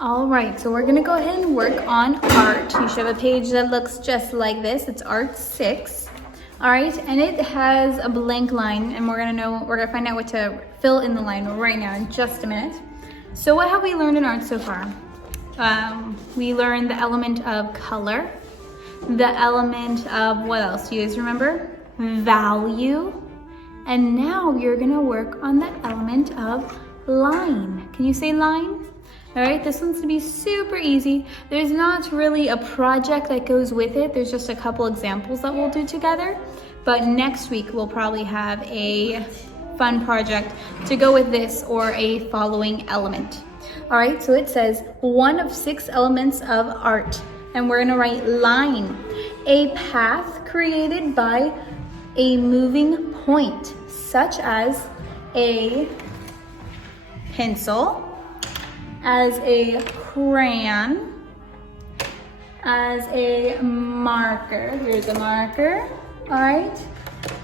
All right, so we're gonna go ahead and work on art. You should have a page that looks just like this. It's art 6. All right, and it has a blank line, and we're gonna find out what to fill in the line right now in just a minute. So what have we learned in art so far? We learned the element of color, the element of, what else? You guys remember? Value. And now you're gonna work on the element of line. Can you say line? All right, this one's gonna be super easy. There's not really a project that goes with it. There's just a couple examples that we'll do together. But next week we'll probably have a fun project to go with this or a following element. All right, so it says one of 6 elements of art. And we're gonna write line, a path created by a moving point, such as a pencil, as a crayon, as a marker, here's a marker, all right,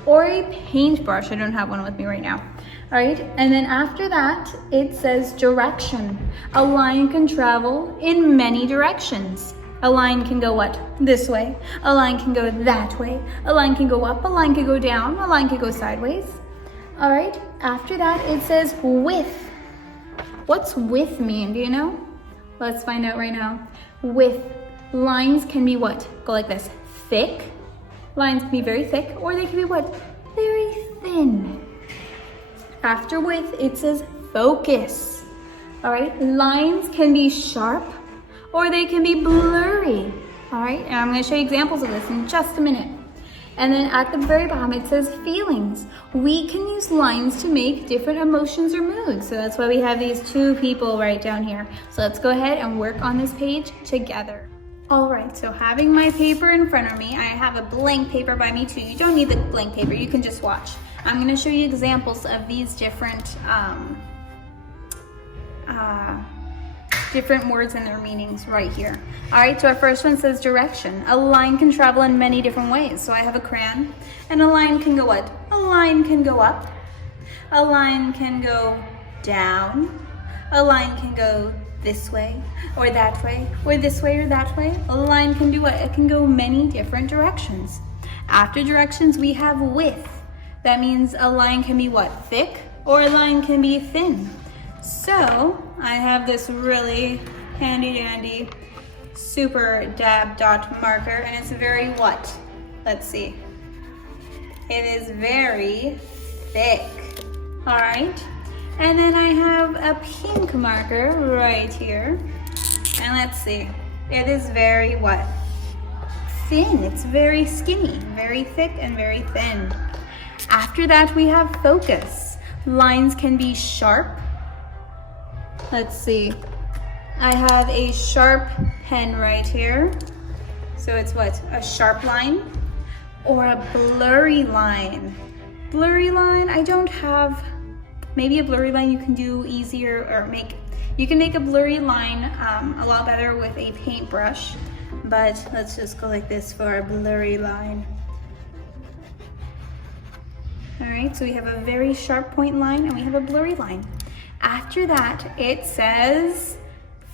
or a paintbrush. I don't have one with me right now. All right, and then after that, it says direction. A line can travel in many directions. A line can go what? This way. A line can go that way. A line can go up, a line can go down, a line can go sideways. All right, after that, it says width. What's width mean, do you know? Let's find out right now. Width, lines can be what? Go like this, thick. Lines can be very thick, or they can be what? Very thin. After width, it says focus. All right, lines can be sharp, or they can be blurry. All right, and I'm gonna show you examples of this in just a minute. And then at the very bottom, it says feelings. We can use lines to make different emotions or moods. So that's why we have these 2 people right down here. So let's go ahead and work on this page together. All right, so having my paper in front of me, I have a blank paper by me too. You don't need the blank paper, you can just watch. I'm gonna show you examples of these different words and their meanings right here. All right, so our first one says direction. A line can travel in many different ways. So I have a crayon, and a line can go what? A line can go up. A line can go down. A line can go this way, or that way, or this way, or that way. A line can do what? It can go many different directions. After directions, we have width. That means a line can be what? Thick, or a line can be thin. So I have this really handy dandy super dab dot marker, and it's very what? Let's see. It is very thick. All right. And then I have a pink marker right here. And let's see. It is very what? Thin. It's very skinny, very thick and very thin. After that, we have focus. Lines can be sharp. Let's see. I have a sharp pen right here. So it's what? A sharp line or a blurry line. Blurry line, I don't have, maybe a blurry line you can do easier, or you can make a blurry line a lot better with a paintbrush, but let's just go like this for a blurry line. All right, so we have a very sharp point line and we have a blurry line. After that, it says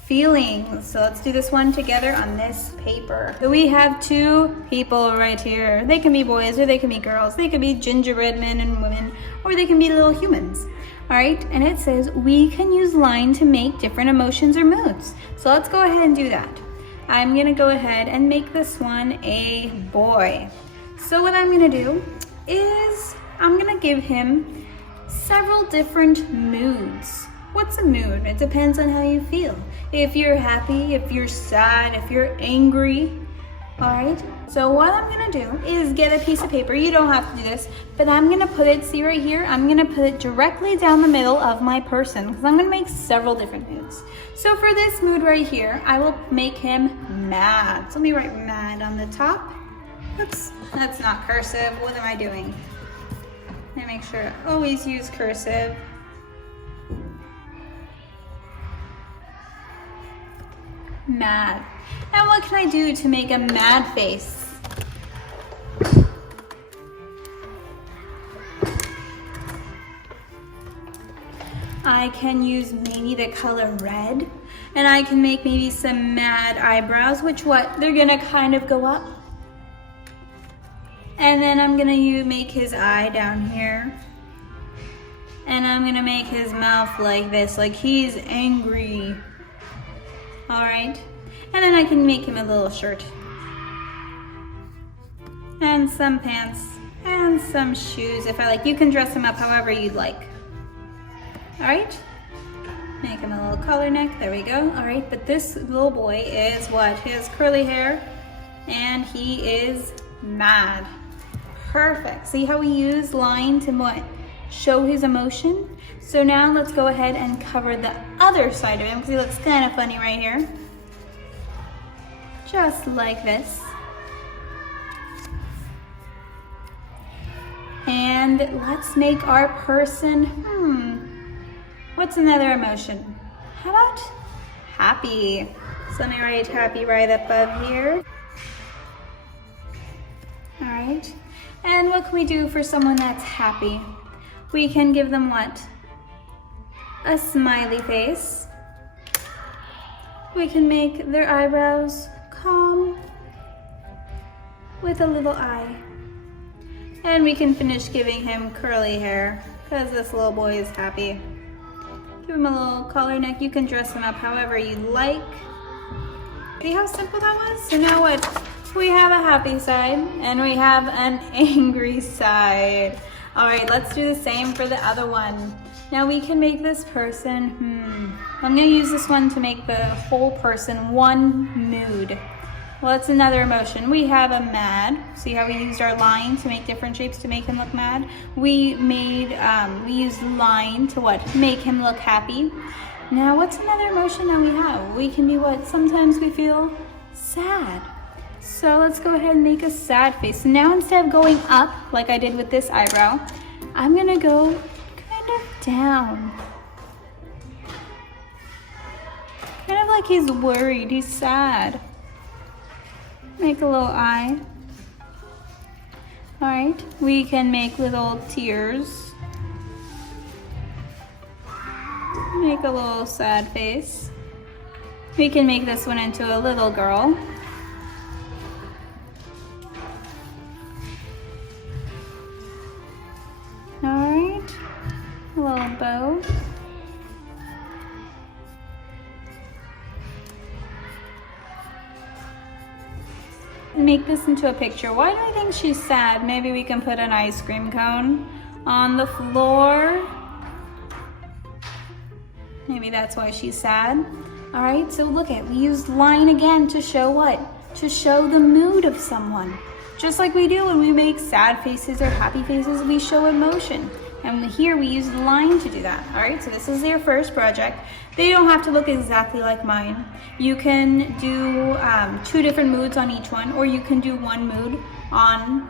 feelings. So let's do this one together on this paper. So we have 2 people right here. They can be boys or they can be girls. They could be gingerbread men and women, or they can be little humans. All right, and it says we can use line to make different emotions or moods. So let's go ahead and do that. I'm gonna go ahead and make this one a boy. So what I'm gonna do is I'm gonna give him several different moods. What's a mood? It depends on how you feel. If you're happy, if you're sad, if you're angry. All right, so what I'm gonna do is get a piece of paper. You don't have to do this, but I'm gonna put it, see right here, I'm gonna put it directly down the middle of my person, because I'm gonna make several different moods. So for this mood right here, I will make him mad. So let me write mad on the top. Oops, that's not cursive. What am I doing? Let me make sure to always use cursive. Mad. And what can I do to make a mad face? I can use maybe the color red, and I can make maybe some mad eyebrows, which they're gonna kind of go up. And then I'm gonna make his eye down here. And I'm gonna make his mouth like this, like he's angry. All right. And then I can make him a little shirt. And some pants, and some shoes if I like. You can dress him up however you'd like. All right. Make him a little collar neck, there we go. All right, but this little boy is what? He has curly hair, and he is mad. Perfect. See how we use line to what? Show his emotion. So now let's go ahead and cover the other side of him because he looks kind of funny right here. Just like this. And let's make our person, what's another emotion? How about happy? So let me write happy right above here. All right. And what can we do for someone that's happy? We can give them what? A smiley face. We can make their eyebrows calm with a little eye. And we can finish giving him curly hair because this little boy is happy. Give him a little collar neck. You can dress him up however you like. See how simple that was? So now what? We have a happy side and we have an angry side. All right, let's do the same for the other one. Now we can make this person, I'm gonna use this one to make the whole person one mood. What's another emotion? We have a mad. See how we used our line to make different shapes to make him look mad? We used line to what? Make him look happy. Now what's another emotion that we have? We can be what? Sometimes we feel sad. So let's go ahead and make a sad face. So now instead of going up like I did with this eyebrow, I'm gonna go kind of down. Kind of like he's worried, he's sad. Make a little eye. All right, we can make little tears. Make a little sad face. We can make this one into a little girl. All right, a little bow. Make this into a picture. Why do I think she's sad? Maybe we can put an ice cream cone on the floor. Maybe that's why she's sad. All right, so look at, we used line again to show what? To show the mood of someone. Just like we do when we make sad faces or happy faces, we show emotion. And here we use line to do that. All right, so this is your first project. They don't have to look exactly like mine. You can do 2 different moods on each one, or you can do one mood on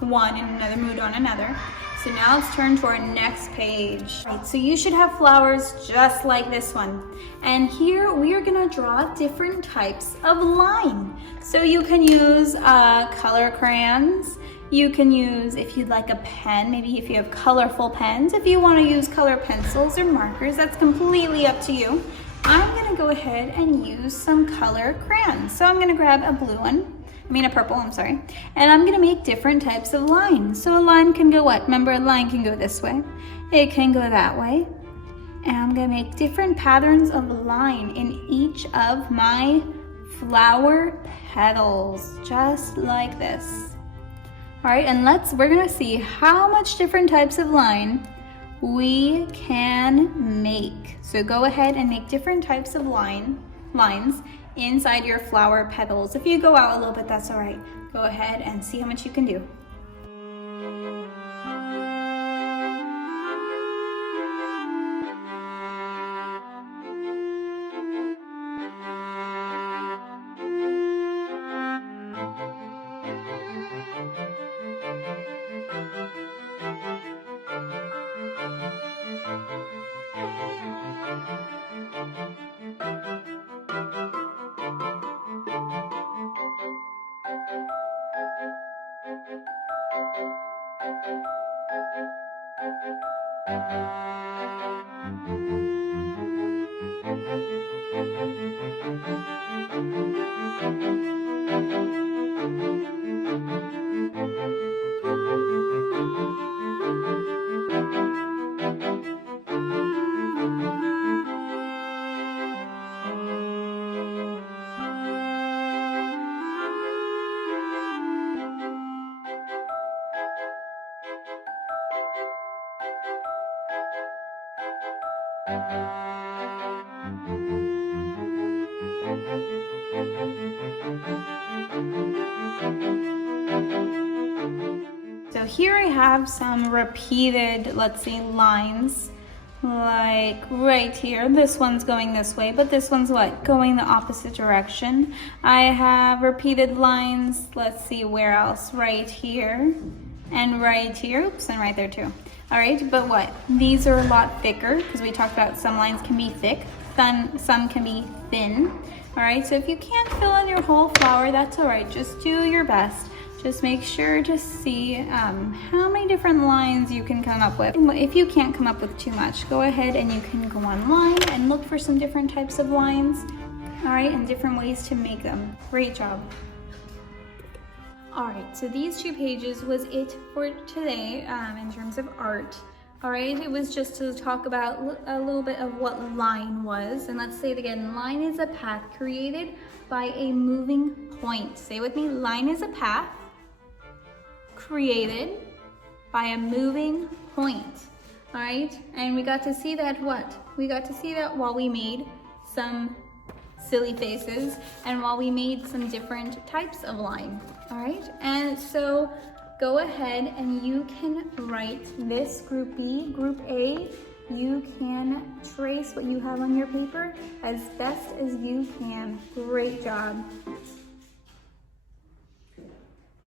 one and another mood on another. So now let's turn to our next page. Right, so you should have flowers just like this one. And here we are gonna draw different types of line. So you can use color crayons. You can use, if you'd like a pen, maybe if you have colorful pens. If you wanna use color pencils or markers, that's completely up to you. I'm gonna go ahead and use some color crayons. So I'm gonna grab a blue one. A purple, I'm sorry. And I'm gonna make different types of lines. So a line can go what? Remember, a line can go this way. It can go that way. And I'm gonna make different patterns of line in each of my flower petals, just like this. All right, and we're gonna see how much different types of line we can make. So go ahead and make different types of lines inside your flower petals. If you go out a little bit, that's all right. Go ahead and see how much you can do. So here I have some repeated, let's see, lines. Like right here, this one's going this way, but this one's what? Going the opposite direction. I have repeated lines, let's see, where else? Right here, and right here, oops, and right there too. All right, but what? These are a lot thicker, because we talked about some lines can be thick, some can be thin. All right, so if you can't fill in your whole flower, that's all right, just do your best. Just make sure to see how many different lines you can come up with. If you can't come up with too much, go ahead and you can go online and look for some different types of lines, all right, and different ways to make them. Great job. All right, so these 2 pages was it for today in terms of art. All right, it was just to talk about a little bit of what line was. And let's say it again. Line is a path created by a moving point. Say with me, line is a path created by a moving point. All right, and we got to see that what? We got to see that while we made some silly faces and while we made some different types of line. All right, and so go ahead and you can write this group B, group A. You can trace what you have on your paper as best as you can. Great job.